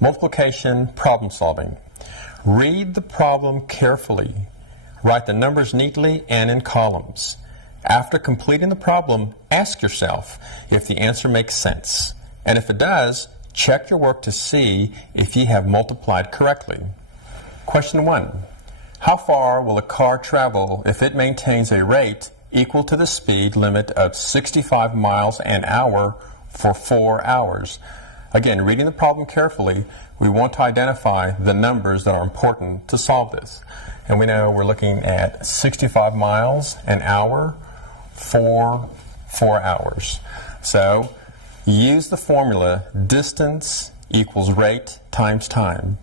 Multiplication problem solving. Read the problem carefully. Write the numbers neatly and in columns. After completing the problem, ask yourself if the answer makes sense. And if it does, check your work to see if you have multiplied correctly. Question 1. How far will a car travel if it maintains a rate equal to the speed limit of 65 miles an hour for 4 hours? Again, reading the problem carefully, we want to identify the numbers that are important to solve this. And we know we're looking at 65 miles an hour for 4 hours. So use the formula distance equals rate times time.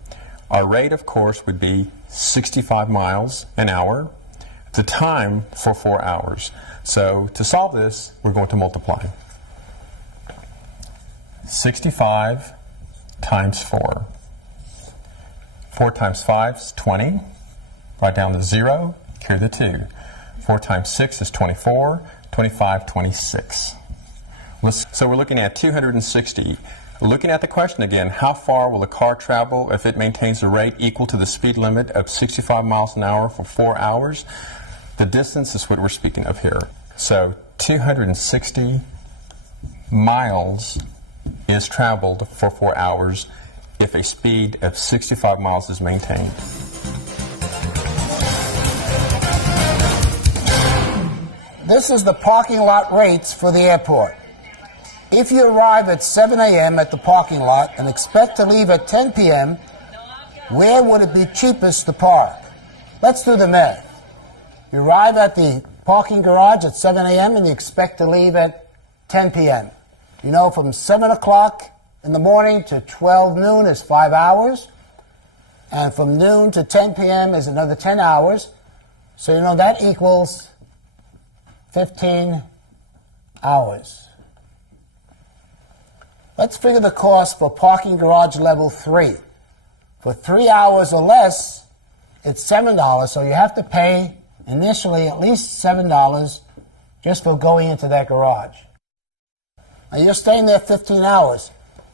Our rate, of course, would be 65 miles an hour. The time for 4 hours. So to solve this, we're going to multiply. 65 times 4. 4 times 5 is 20. Write down the 0, carry the 2. 4 times 6 is 24. 25, 26. So we're looking at 260. Looking at the question again, how far will a car travel if it maintains a rate equal to the speed limit of 65 miles an hour for 4 hours? The distance is what we're speaking of here. So 260 miles is traveled for 4 hours if a speed of 65 miles is maintained. This is the parking lot rates for the airport. If you arrive at 7 a.m. at the parking lot and expect to leave at 10 p.m., where would it be cheapest to park? Let's do the math. You arrive at the parking garage at 7 a.m. and you expect to leave at 10 p.m. You know from 7 o'clock in the morning to 12 noon is 5 hours, and from noon to 10 p.m. is another 10 hours. So you know that equals 15 hours. Let's figure the cost for parking garage level 3. For 3 hours or less, it's $7, so you have to pay initially at least $7 just for going into that garage. Now you're staying there 15 hours.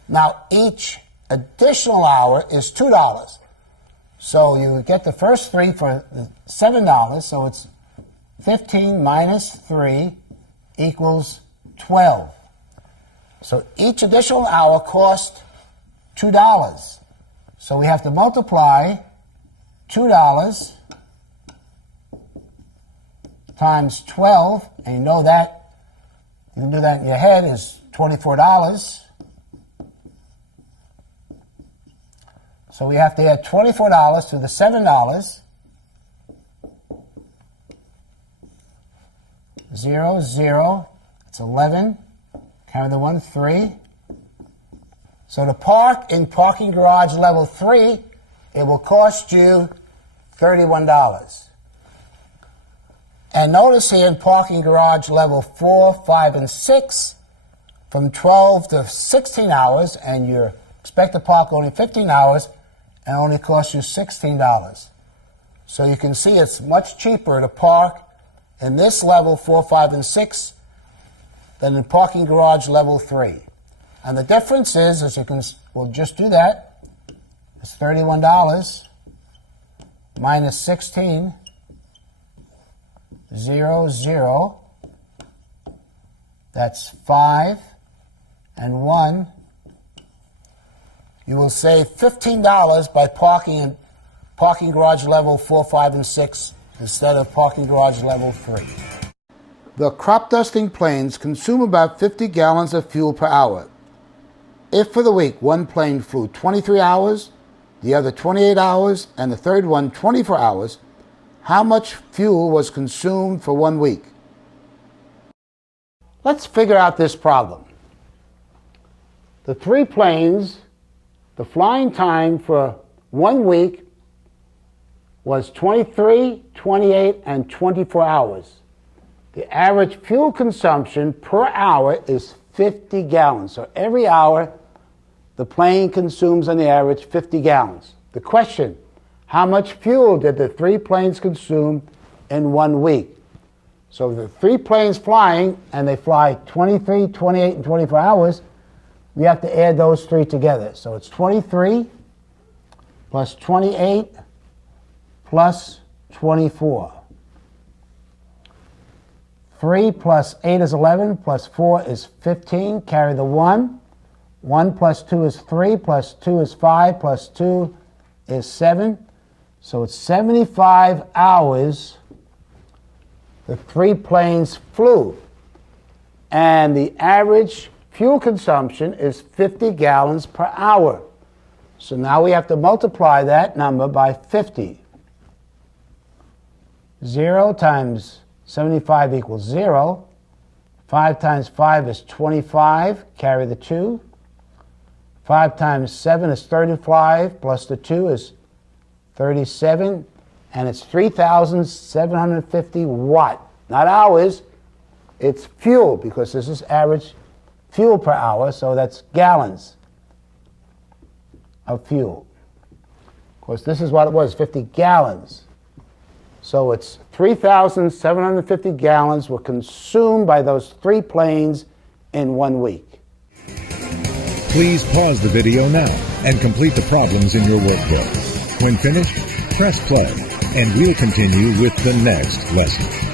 Now each additional hour is $2. So you get the first 3 for $7, so it's 15 minus 3 equals 12. So each additional hour costs $2. So we have to multiply $2 times 12, and you know that, you can do that in your head, is $24. So we have to add $24 to the $7. 0, 0, it's 11. Carry the 1, 3. So to park in parking garage level 3, it will cost you $31. And notice here in parking garage level 4, 5, and 6, from 12 to 16 hours, and you expect to park only 15 hours, and only cost you $16. So you can see it's much cheaper to park in this level 4, 5, and 6 than in parking garage level 3. And the difference is, as you can, we'll just do that, it's $31 minus 16, 0, 0, that's 5 and 1. You will save $15 by parking in parking garage level 4, 5, and 6 instead of parking garage level 3. The crop dusting planes consume about 50 gallons of fuel per hour. If for the week one plane flew 23 hours, the other 28 hours, and the third one 24 hours, how much fuel was consumed for 1 week? Let's figure out this problem. The 3 planes, the flying time for 1 week was 23, 28, and 24 hours. The average fuel consumption per hour is 50 gallons. So every hour, the plane consumes on the average 50 gallons. The question, how much fuel did the 3 planes consume in 1 week? So the 3 planes flying, and they fly 23, 28, and 24 hours, we have to add those three together. So it's 23 plus 28 plus 24. 3 plus 8 is 11, plus 4 is 15. Carry the 1. 1 plus 2 is 3, plus 2 is 5, plus 2 is 7. So it's 75 hours the three planes flew. And the average fuel consumption is 50 gallons per hour. So now we have to multiply that number by 50. 0 times 75 equals 0. 5 times 5 is 25. Carry the 2. 5 times 7 is 35, plus the 2 is 37. And it's 3,750 watt. Not hours, it's fuel, because this is average fuel per hour, so that's gallons of fuel. Of course, this is what it was, 50 gallons. So it's 3,750 gallons were consumed by those three planes in 1 week. Please pause the video now and complete the problems in your workbook. When finished, press play, and we'll continue with the next lesson.